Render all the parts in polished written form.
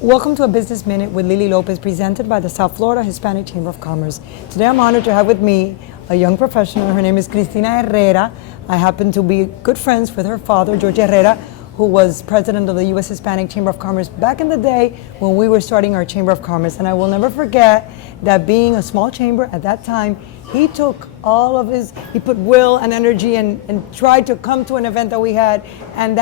Welcome to a Business Minute with Lily Lopez, presented by the South Florida Hispanic Chamber of Commerce. Today I'm honored to have with me a young professional. Her name is Cristina Herrera. I happen to be good friends with her father, George Herrera, who was president of the U.S. Hispanic Chamber of Commerce back in the day when we were starting our Chamber of Commerce. And I will never forget that being a small chamber at that time, he took all of he put will and energy and tried to come to an event that we had. And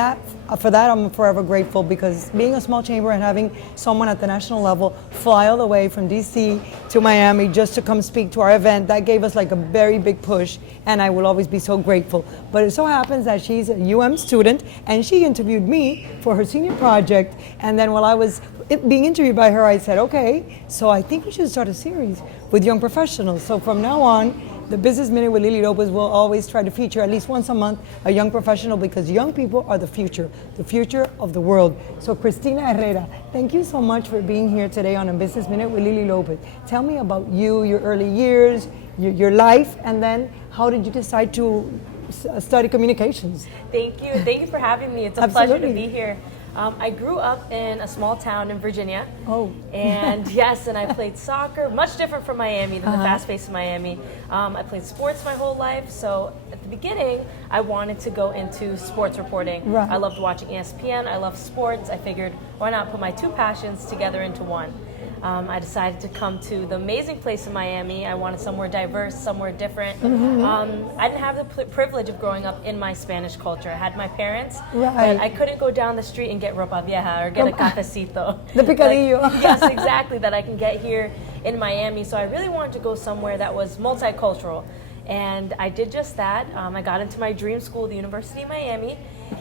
for that, I'm forever grateful, because being a small chamber and having someone at the national level fly all the way from DC to Miami just to come speak to our event, that gave us like a very big push, and I will always be so grateful. But it so happens that she's a student, and she interviewed me for her senior project, and then while I was being interviewed by her, I said, okay, so I think we should start a series with young professionals. So from now on, the Business Minute with Lily Lopez will always try to feature at least once a month a young professional, because young people are the future of the world. So Cristina Herrera, thank you so much for being here today on a Business Minute with Lily Lopez. Tell me about you, your early years, your life, and then how did you decide to study communications? Thank you for having me. It's a pleasure to be here. I grew up in a small town in Virginia. Oh. And yes, and I played soccer, much different from Miami than the fast pace of Miami. I played sports my whole life, so at the beginning, I wanted to go into sports reporting. Right. I loved watching ESPN, I loved sports. I figured, why not put my two passions together into one? I decided to come to the amazing place in Miami. I wanted somewhere diverse, somewhere different. I didn't have the privilege of growing up in my Spanish culture. I had my parents, but I couldn't go down the street and get ropa vieja or get a cafecito. The picadillo. Yes, exactly, that I can get here in Miami. So I really wanted to go somewhere that was multicultural. And I did just that. I got into my dream school, the University of Miami,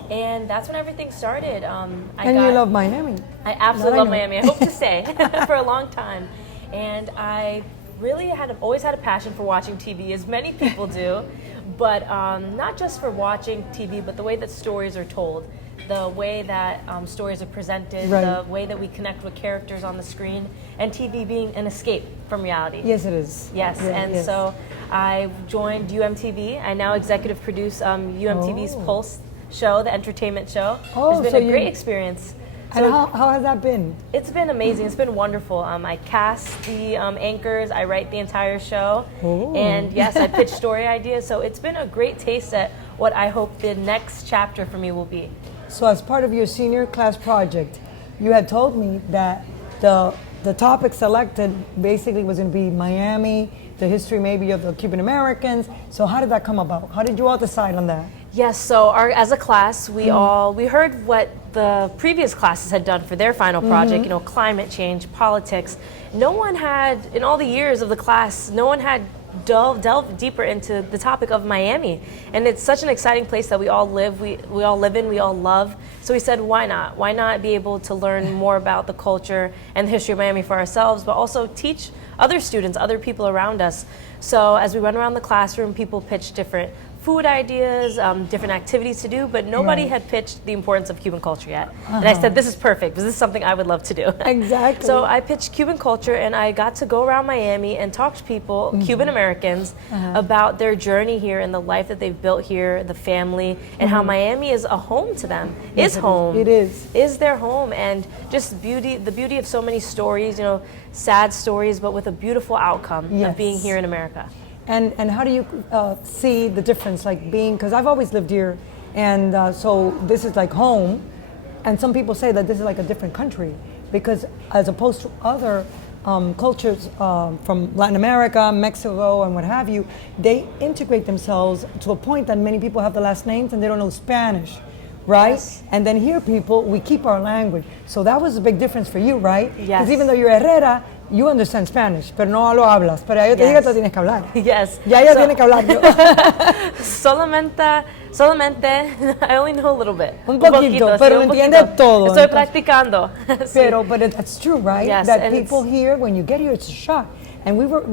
and that's when everything started. You love Miami. I absolutely love Miami. I hope to stay for a long time. And I really always had a passion for watching TV, as many people do, but not just for watching TV, but the way that stories are told, the way that stories are presented, the way that we connect with characters on the screen, and TV being an escape from reality. Yes, it is. Yes, so I joined UMTV. I now executive produce UMTV's Pulse show, the entertainment show. It's been a great experience. And how has that been? It's been amazing. It's been wonderful. I cast the anchors. I write the entire show. And yes, I pitch story ideas. So it's been a great taste at what I hope the next chapter for me will be. So as part of your senior class project, you had told me that the topic selected basically was going to be Miami, the history maybe of the Cuban Americans. So how did that come about? How did you all decide on that? Yes, so as a class, we heard what the previous classes had done for their final project, climate change, politics. No one had, in all the years of the class, no one had delved deeper into the topic of Miami. And it's such an exciting place that we all live in, we all love. So we said, why not? Why not be able to learn more about the culture and the history of Miami for ourselves, but also teach other students, other people around us. So as we went around the classroom, people pitched different food ideas, different activities to do, but nobody had pitched the importance of Cuban culture yet. And I said, this is perfect, because this is something I would love to do. Exactly. So I pitched Cuban culture, and I got to go around Miami and talk to people, Cuban Americans, about their journey here and the life that they've built here, the family, and how Miami is a home to them. Yes, is home. It is. Is their home, and just the beauty of so many stories, sad stories, but with a beautiful outcome of being here in America. And how do you see the difference, like because I've always lived here, and so this is like home, and some people say that this is like a different country, because as opposed to other cultures from Latin America, Mexico, and what have you, they integrate themselves to a point that many people have the last names and they don't know Spanish, right? Yes. And then here we keep our language. So that was a big difference for you, right? Yes. Because even though you're Herrera, you understand Spanish, pero no lo hablas. Pero yo te digo que tienes que hablar. Yes. Ya ella tiene que hablar. Solamente, I only know a little bit. Un poquito, pero entiende todo. Estoy practicando. But that's true, right? Yes. That people here, when you get here, it's a shock. And we were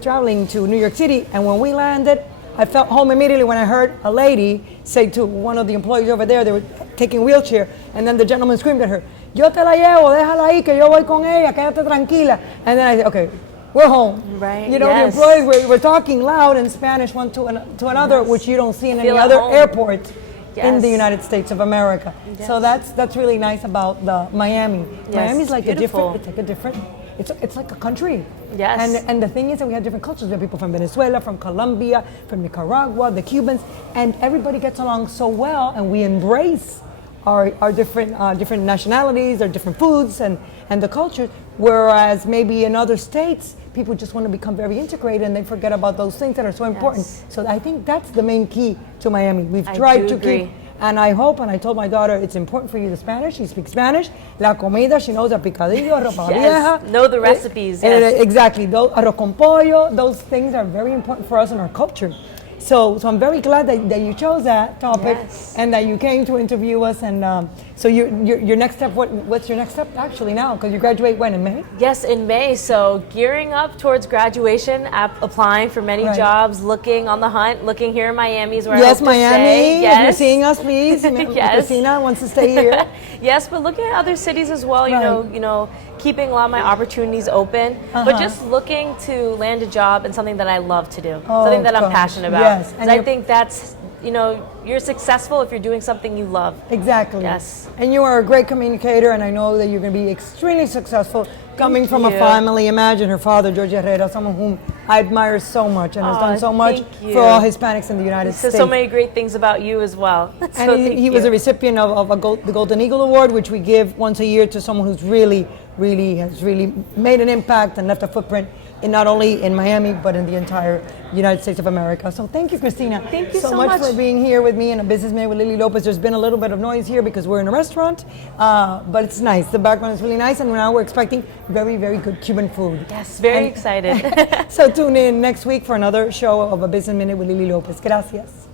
traveling to New York City, and when we landed, I felt home immediately when I heard a lady say to one of the employees over there, they were taking a wheelchair, and then the gentleman screamed at her, yo te la llevo, déjala ahí, que yo voy con ella, quédate tranquila. And then I said, okay, we're home. Right. The employees were talking loud in Spanish one to another, which you don't see in any other airport. in the Yes. United States of America. So that's really nice about the Miami. Yes, Miami's like beautiful. a different, it's like a country. Yes. And the thing is that we have different cultures. We have people from Venezuela, from Colombia, from Nicaragua, the Cubans, and everybody gets along so well, and we embrace our different nationalities, our different foods, and the culture. Whereas maybe in other states, people just want to become very integrated and they forget about those things that are so important. So I think that's the main key to Miami. We've tried to keep, and I hope, and I told my daughter, it's important for you to Spanish. She speaks Spanish. La comida, she knows a picadillo, ropa vieja. Know the recipes. Yes. Exactly. Arroz con pollo, those things are very important for us in our culture. So I'm very glad that you chose that topic and that you came to interview us. And so your next step, what's your next step actually now? Because you graduate when, in May? Yes, in May. So gearing up towards graduation, applying for many jobs, looking on the hunt, looking here in Miami is where I hope to Miami. stay. Yes, if you're seeing us, please. Yes. Cristina wants to stay here. Yes, but looking at other cities as well. You know, keeping a lot of my opportunities open, but just looking to land a job in something that I love to do, something that I'm passionate about. Yes, and I think that's, you're successful if you're doing something you love. Exactly. Yes. And you are a great communicator, and I know that you're going to be extremely successful coming from a family. Imagine her father, George Herrera, someone whom I admire so much and has done so much for all Hispanics in the United States. So many great things about you as well. And he was a recipient of the Golden Eagle Award, which we give once a year to someone who's really made an impact and left a footprint in not only in Miami but in the entire United States of America. So thank you, Cristina. Thank you so much for being here with me in A Business Minute with Lily Lopez. There's been a little bit of noise here because we're in a restaurant, but it's nice. The background is really nice, and now we're expecting very, very good Cuban food. Yes, very excited. So tune in next week for another show of A Business Minute with Lily Lopez. Gracias.